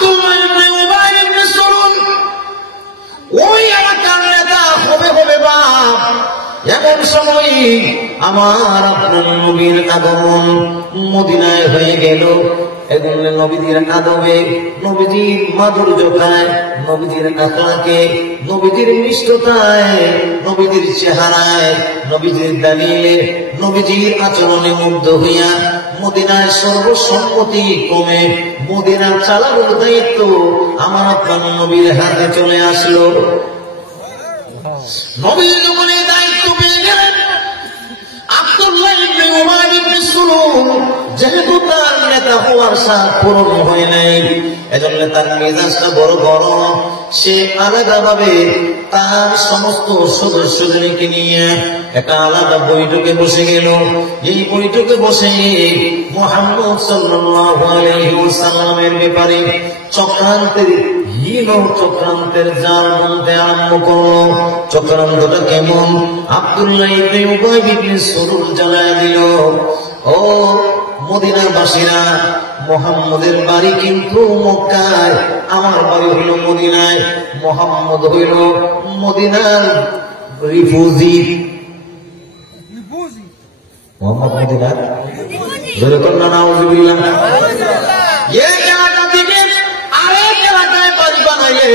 আব্দুল্লাহ ইবনে উবাই ইবনে সালুল ওই এলাকার নেতা হবে বাপ। এমন সময় আমার আপনার নবীর আগমন মদিনায় হয়ে গেল। এখন নবীজির আদবে, নবীজির মাধুর্যতায়, নবীজির আখলাকে, নবীজির মিষ্টতায়, নবীজির চেহারায়, নবীজির দালিলে, নবীজির আচরণে মুগ্ধ হইয়া মদিনায় সর্বসম্মতি কমে মদিনা চালানোর দায়িত্ব আমার আপনার নবীর হাতে চলে আসলো। নবীর যখন এই দায়িত্ব পেয়ে গেলেন, আব্দুল্লাহ ইবনে উবাই ইবনে সালুল যেহেতু তার নেতা হওয়ার সাথ পূরণ হয় নাই, এজন্য তার মেজাজটা বড় গরম। সে আলাদাভাবে তার সমস্ত সদস্যদেরকে নিয়ে একটা আলাদা বৈঠকে বসে গেল। এই বৈঠকে বসে মুহাম্মদ সাল্লাল্লাহু আলাইহি ওয়াসাল্লামের ব্যাপারে চক্রান্তের জাল বলতে আরম্ভ করলো। চক্রান্তটা কেমন? আব্দুল্লাহ ইবনে উবাই ইবনে সালুল জানায় দিল, ও মদিনার বাসীরা, মুহাম্মদের বাড়ি কিন্তু মক্কায়, আমার বাড়ি হইল মদিনায়। মুহাম্মদ হইল মদিনার রিফিউজি। মুহাম্মদ মদিনার যেরকম না নাউজুবিল্লাহ। এই এলাকা থেকে আরেক এলাকায় বাড়ি বানাইলে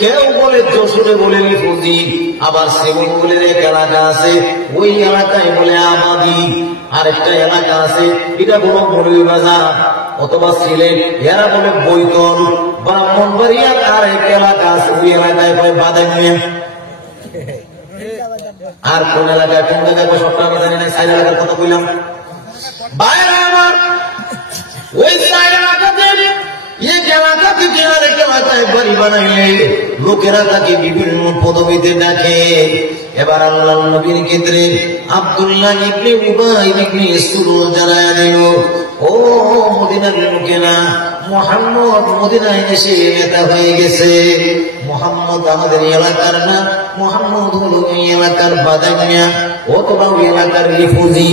কেউ বলে যশোরে বলে রিফিউজি, আবার শ্রীমঙ্গলের এক এলাকা আছে ওই এলাকায় বলে আবাদি, আরেকটা এলাকা আছে এটা কোনো মৌলভীবাজার অথবা সিলেট, এরা বলে বৈতল। ব্রাহ্মণবাড়িয়ার আরেক এলাকা আছে ওই এলাকায় বলে বাদাইমিয়া। আর কোন এলাকায় কোন জায়গায় সবটা আমি জানি না। সাইড এলাকার কথা কইলাম বাইরে আমার ওই সাইড এলাকাতে এক এলাকা থেকে আরেক এলাকায় বাড়ি বানাইলে লোকেরা তাকে বিভিন্ন পদবিতে ডাকে। এবার আল্লাহর নবীর ক্ষেত্রে আব্দুল্লাহ ইবনে উবাই ইবনে সালুল জানায় দিল, ও মদিনার লোকেরা, মুহাম্মদ মদিনায় এসে নেতা হয়ে গেছে। মুহাম্মদ আমাদের এলাকার না, মুহাম্মদ হলো এই এলাকার বাদামিয়া অথবা ওই এলাকার রিফিউজি।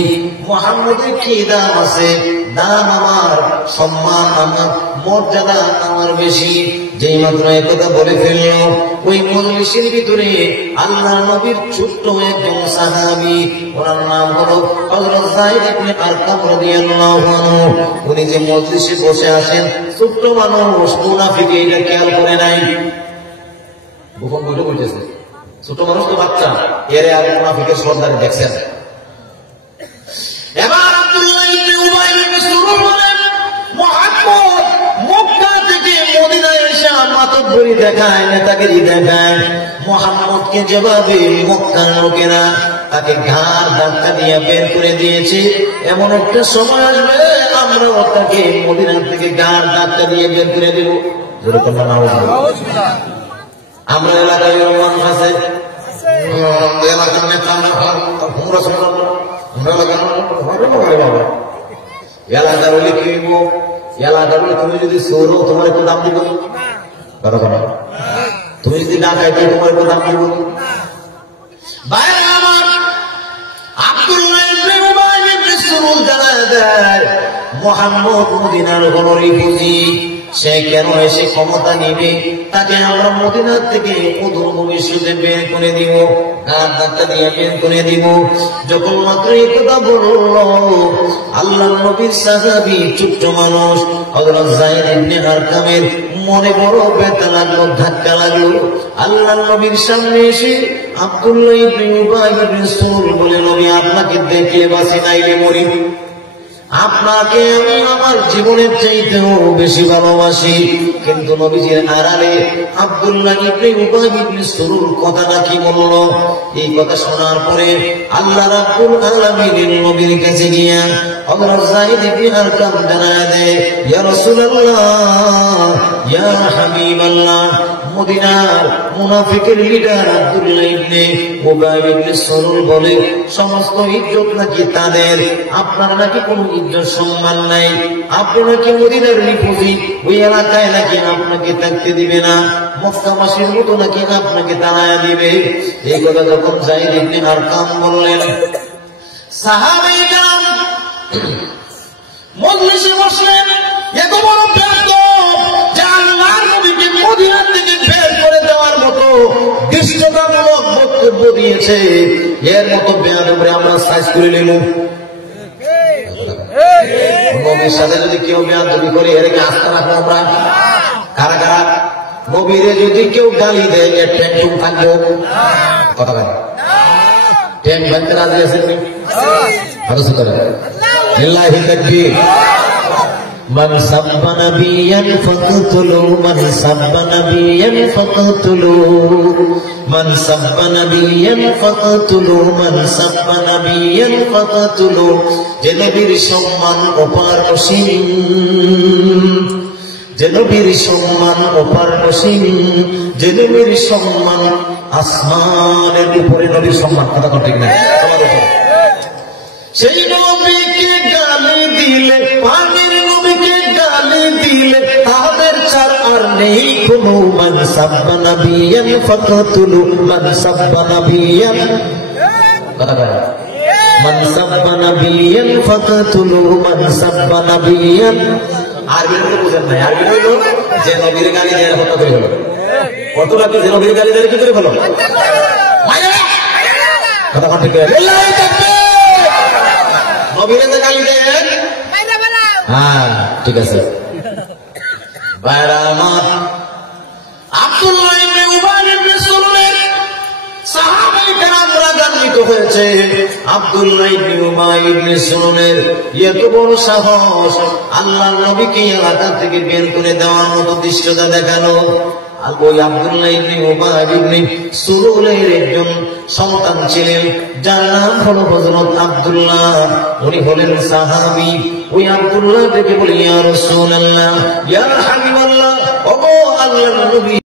মুহাম্মদের কি দাম আছে? দাম আমার, সম্মান আমার, মর্যাদা আমার বেশি। যেই মাত্র একথা বলে ফেলল, ওই মজলিসের ভিতরে আল্লাহ নবীর ছোট্ট একজন সাহাবী, ওনার নাম হলো হযরত যায়েদ ইবনে আরকাম রাদিয়াল্লাহু আনহু। উনি যে মজলিসে বসে আছেন, ছোট্ট মানুষ, মুনাফিক এটা খেয়াল করে নাই। গোপন বৈঠক করতেছে, ছোট মানুষ তো বাচ্চা, এরে আর মুনাফিকের সর্দারে দেখছেন। এবার আব্দুল্লাহ ইবনে উবাই ইবনে সালুল বলেন, মুহাম্মদ মক্কা থেকে মদিনায় এসে মাতব্বরি দেখায়, নেতাগিরি দেখায়। মুহাম্মদকে যেভাবে মক্কার লোকেরা তাকে ঘাড় ধাক্কা দিয়ে বের করে দিয়েছে, এমন একটা সময় আসবে আমরাও তাকে মদিনা থেকে ঘাড় ধাক্কা দিয়ে বের করে দেব। যেরকম আমরা এলাকায় মানুষ আছে, এলাকার নেতা এলাকার হলে কি হইব? এলাকার হলে তুমি যদি সৌর তোমার একটু দাম দিব, তুমি যদি না খাইতে তোমার একটু দাম দিব। আব্দুল্লাহ ইবনে উবাই ইবনে সালুল জানায় দেয়, মুহাম্মদ মদিনার হলো রিফিউজি। সে কেন এসে ক্ষমতা নিবে? তাকে আমরা মদিনার থেকে অদূর ভবিষ্যতে বের করে দিব, ঘাড় ধাক্কা দিয়ে বের করে দিব। যখন মাত্র এই কথা বলল, আল্লাহর নবীর সাহাবী ছোট্ট মানুষ হযরত যায়েদ ইবনে আরকামের মনে বড় ব্যথা লাগলো, ধাক্কা লাগলো। আল্লাহর নবীর সামনে এসে আব্দুল্লাহ ইবনে উবাই ইবনে সালুল বলে, নবী আপনাকে দেখলে বাঁচি, নাইলে মরি। আপনাকে আমি আমার জীবনের চাইতেও বেশি ভালোবাসি। কিন্তু নবীজির আড়ালে আব্দুল্লাহ ইবনে উবাই ইবনে সালুল কথাটা কি বলল? এই কথা শোনার পরে আল্লাহ রাব্বুল আলামিন নবীর কাছে গিয়া হযরত যায়েদ ইবনে আরকাম জানায় দেয়, ইয়া রাসূলুল্লাহ, ইয়া হাবিবাল্লাহ, মদিনার মুনাফিকের লিডার আব্দুল্লাহ ইবনে উবাই ইবনে সালুল বলে, সমস্ত ইজ্জত নাকি তাদের, আপনার নাকি কোনো ইজ্জত সম্মান নাই, আপনি নাকি মদিনার রিফিউজি, ওই এলাকায় নাকি আপনাকে থাকতে দিবে না, মক্কাবাসীর মতো নাকি আপনাকে তাড়ায়া দিবে। এই কথা যখন যায়েদ ইবনে আরকাম বললেন, সাহাবায়ে কেরাম মজলিসে বসলেন। এত বড় ব্যস্ত যে আল্লাহ নিয়েছে, এর মতো বেয়াদবরে আমরা সাইজ করে নিল। নবীর সাথে যদি কেউ বেয়াদবি করে এর কি আস্থা রাখবো আমরা? কারা কারা নবীরে যদি কেউ গালি দেয় এর টেনশন থাকবো? কথা বলে ট্যাং ভাঙতে রাজি আছে? লিল্লাহি তাকবীর। মান সাব্বা নাবিয়ান ফাকতুলু, মান সাব্বা নাবিয়ান ফাকতুলু, মান সাব্বা নাবিয়ান ফাকতুলু, মান সাব্বা নাবিয়ান ফাকতুলু। যে নবীর সম্মান অপার অসীম, যে নবীর সম্মান অপার অসীম, যে নবীর সম্মান আসমানের উপরে, নবীর সম্মান কথা ঠিক না তোমার উপরে। সেই নবীকে গালি দিলে, পানির নবীকে গালি দিলে তাদের ছাড় আর নেই কোনো। মান সাব্বা নাবিয়ান ফাকতুলু, মান সাব্বা নাবিয়ান, কথা বলে মান সাব্বা নাবিয়ান ফাকতুলু, মান সাব্বা নাবিয়ান। আরবি তো বুঝেন নাই, আরবি হইল যে নবীর গালি দেয় হত্যা করে হলো। কত রাখি যে নবীর গালি দেয় কি করে হলো? কথা ঠিক নবীর গালি দেন, হ্যাঁ ঠিক আছে। বাইরা আমার আব্দুল্লাহ ইবনে উবাই ইবনে সুলুলের সাহাবায়ে কেরাম রাগান্বিত হয়েছে। আব্দুল্লাহ ইবনে উবাই ইবনে সুলুলের এত বড় সাহস, আল্লাহর নবীকে এলাকা থেকে বের করে দেওয়ার মতো দৃশ্যটা দেখানো। আর ওই আব্দুল্লাহ ইবনে উবাই ইবনে সুলুলের একজন সন্তান ছিলেন, যার নাম হলো হযরত আব্দুল্লাহ। উনি হলেন সাহাবী। ওই আব্দুল্লাহ থেকে বলি, ইয়া রাসূলুল্লাহ, ইয়া হাবিবাল্লাহ, ওগো আল্লাহর নবী।